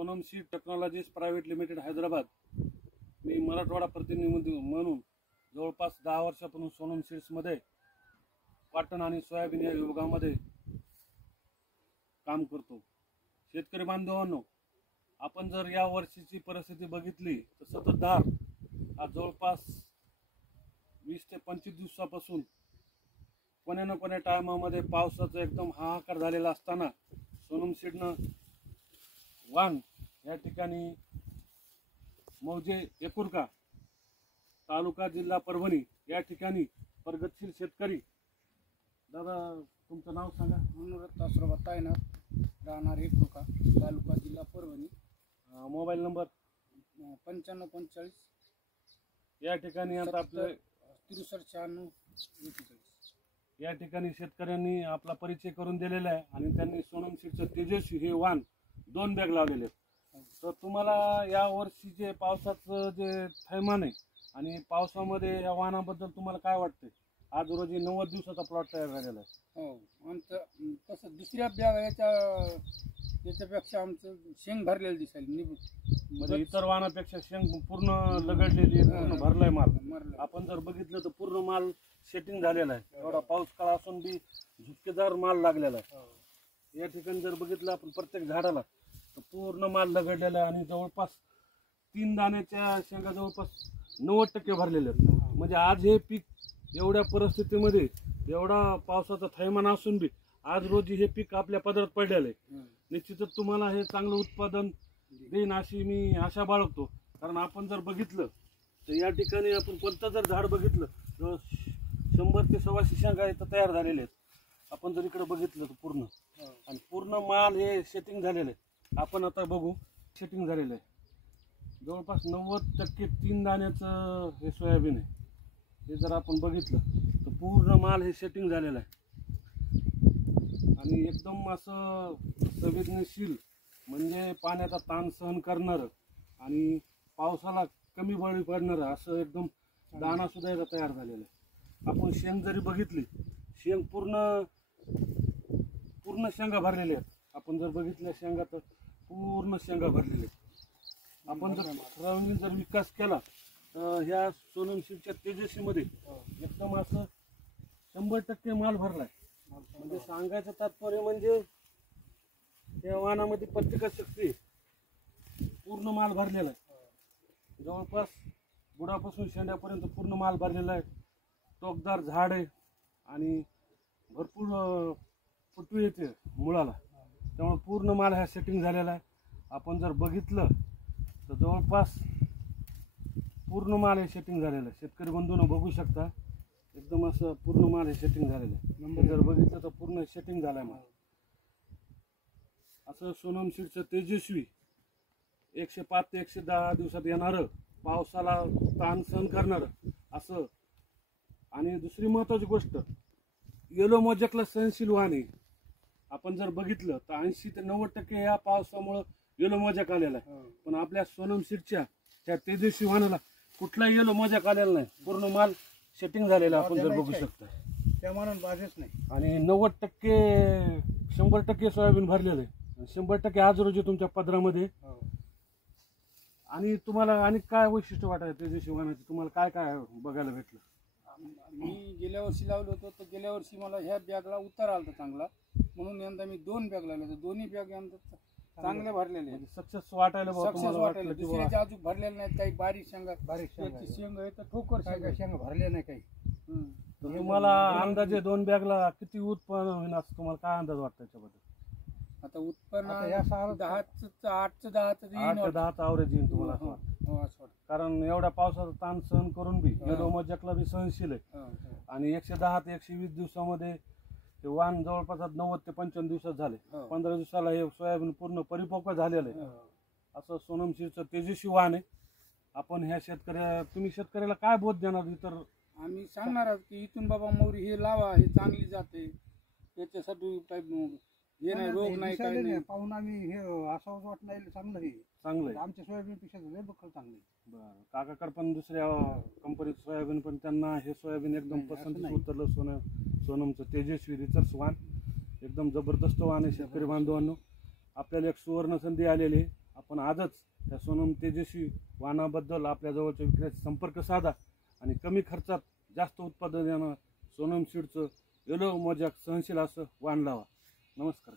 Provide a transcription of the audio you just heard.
Sonam seed technologies private limited Hyderabad. मी मराठवाडा प्रतिनिधी म्हणून जवळपास 10 वर्षापासून सोनम सीड्समध्ये कॉटन आणि सोयाबीन या विभागामध्ये काम करतो. शेतकरी बांधवांनो, आपण जर या वर्षीची परिस्थिती बघितली तर सततधार आज जवळपास 20 ते 25 दिवसापासून कोण्या ना कोण्या टायमामध्ये पावसाचा एकदम हाहाकार झालेला असताना सोनम सीडनं वान या ठिकाणी मौजे एकुरका तालुका जिल्हा परभणी या ठिकाणी प्रगतशील शेतकरी. दादा तुमचं नाव सांगा. मनोरथ आश्रम तायनाथ, राहणार एकुरका तालुका जिल्हा परभणी. मोबाईल नंबर 9545 या ठिकाणी आता आपले 6396 या ठिकाणी शेतकऱ्यांनी आपला परिचय करून दिलेला आहे आणि त्यांनी सोनम सीडचं तेजस्वी हे वाण 2 बॅग लावलेले. तर तुम्हाला या वर्षी जे पावसाचं जे थैमान आहे आणि पावसामध्ये या वाणाबद्दल तुम्हाला काय वाटतंय? आज रोजी 90 दिवसाचा प्लॉट तयार झालेला आहे. हो, आमचं तसं दुसऱ्या बॅग याच्यापेक्षा आमचं शेंग भरलेलं दिसायला म्हणजे इतर वाणापेक्षा शेंग पूर्ण लगडलेली, पूर्ण भरलाय माल. आपण जर बघितलं तर पूर्ण माल सेटिंग झालेला आहे. एवढा पाऊस काळ असून बी झुपकेदार माल लागलेला आहे. या ठिकाणी जर बघितलं आपण प्रत्येक झाडाला तर पूर्ण माल लगडलेला आहे आणि जवळपास 3 दाण्याच्या शेंगा जवळपास 90% भरलेले आहेत. म्हणजे आज हे पीक एवढ्या परिस्थितीमध्ये एवढा पावसाचा थैमान असून बी आज रोजी हे पीक आपल्या पदरात पडलेलं आहे. निश्चितच तुम्हाला हे चांगलं उत्पादन देईन अशी मी आशा बाळगतो. कारण आपण जर बघितलं तर या ठिकाणी आपण कोणतं जर झाड बघितलं तर 100 ते 125 शेंगा इथं तयार झालेले आहेत. आपण जर इकडे बघितलं तर पूर्ण आणि पूर्ण माल हे सेटिंग झालेलं आहे. आपण आता बघू, सेटिंग झालेलं आहे. जवळपास 90% 3 दाण्याचं हे सोयाबीन आहे. हे जर आपण बघितलं तर पूर्ण माल हे सेटिंग झालेलं आहे आणि एकदम असं संवेदनशील, म्हणजे पाण्याचा ताण सहन करणारं आणि पावसाला कमी बळी पडणारं असं एकदम दाणा सुद्धा याचा तयार झालेला आहे. आपण शेंग जरी बघितली, शेंग पूर्ण शेंगा भरलेल्या आहेत. आपण जर बघितल्या शेंगा तर पूर्ण शेंगा भरलेल्या आहेत. आपण जर सर्वांगीण जर विकास केला तर ह्या सोनम सीडच्या तेजस्वीमध्ये एकदम असं 100% माल भरलाय. म्हणजे सांगायचं तात्पर्य म्हणजे या वाहनामध्ये प्रतिकारशक्ती पूर्ण माल भरलेला आहे. जवळपास बुडापासून शेंड्यापर्यंत पूर्ण माल भरलेला आहे. टोकदार झाड आहे आणि भरपूर फुटवी येते मुळाला, त्यामुळे पूर्ण माल ह्या सेटिंग झालेला आहे. आपण जर बघितलं तर जवळपास पूर्ण माल हे सेटिंग झालेलं आहे. शेतकरी बंधूंनो बघू शकता, एकदम असं पूर्ण माल हे सेटिंग झालेलं आहे. नंबर जर बघितलं तर पूर्ण सेटिंग झालाय माल. असं सोनम सीडचं तेजस्वी 105 ते 110 दिवसात येणारं, पावसाला ताण सहन करणारं असं. आणि दुसरी महत्वाची गोष्ट, येलो मोजॅकला सहनशील वाण आहे. आपण जर बघितलं तर 80 ते 90% या पावसामुळं येलो मोजॅक आलेला आहे. पण आपल्या सोनम सीडच्या त्या तेजस्वी वाणाला कुठलाही येलो मोजॅक आलेला नाही. पूर्ण माल सेटिंग झालेला आपण जर बघू शकता. त्या म्हणून बाजूच नाही. आणि 100% सोयाबीन भरलेलं आहे. 100% आज रोजी तुमच्या पदरामध्ये. आणि तुम्हाला आणि काय वैशिष्ट्य वाटायचं तेजस्वी वाणाचे? तुम्हाला काय काय बघायला भेटलं? मी गेल्या वर्षी लावलं होतं तर गेल्या वर्षी मला ह्या बॅगला उतार आला होता चांगला, म्हणून यंदा मी 2 बॅग लावल्या होत्या. दोन्ही बॅग यंदा चांगले भरलेले आहेत. सक्सेस वाटायला दुसऱ्याच्या अजून भरलेले नाहीत. काही बारीक शेंगा शेंग आहे तर ठोकर शेंगा भरले नाही काही. तुम्हाला अंदाजे 2 बॅगला किती उत्पन्न होईल असं तुम्हाला काय अंदाज वाटतं त्याच्याबद्दल? आता उत्पन्न 8-10 ॲव्हरेज येईल तुम्हाला असं वाटतं? कारण एवढ्या पावसाचा ताण सहन करून बी येलो मोजॅकला बी सहनशील आहे. आणि 110 ते 120 दिवसामध्ये ते वाण जवळपास 90 ते 55 दिवसात झाले. 15 दिवसाला हे सोयाबीन पूर्ण परिपक्व झालेलं आहे. असं सोनम सीडचं तेजस्वी वाण आहे. आपण ह्या तुम्ही शेतकऱ्याला काय बोध देणार? इतर आम्ही सांगणार की इथून बाबा मोरी हे लावा, हे चांगली जाते, त्याच्यासाठी हे नाही, रोग नाही, काही नाही. पाहून आम्ही हे असं वाटत नाही चांगलं आहे. आमच्या सोयाबीन पेक्षा लय बखल चांगली. बरं, काकाकडे पण दुसऱ्या कंपनीत सोयाबीन, पण त्यांना हे सोयाबीन एकदम पसंतीस उतरलं. सोनमचं तेजस्वी रिसर्च वाण एकदम जबरदस्त वाण आहे. शेतकरी बांधवांनो, आपल्याला एक सुवर्ण संधी आलेली आहे. आपण आजच त्या सोनम तेजस्वी वाहनाबद्दल आपल्या जवळच्या विक्रेत्याशी संपर्क साधा आणि कमी खर्चात जास्त उत्पादन देणं सोनम सीडचं येलो मोजॅक सहनशील असं वाहन लावा. नमस्कार.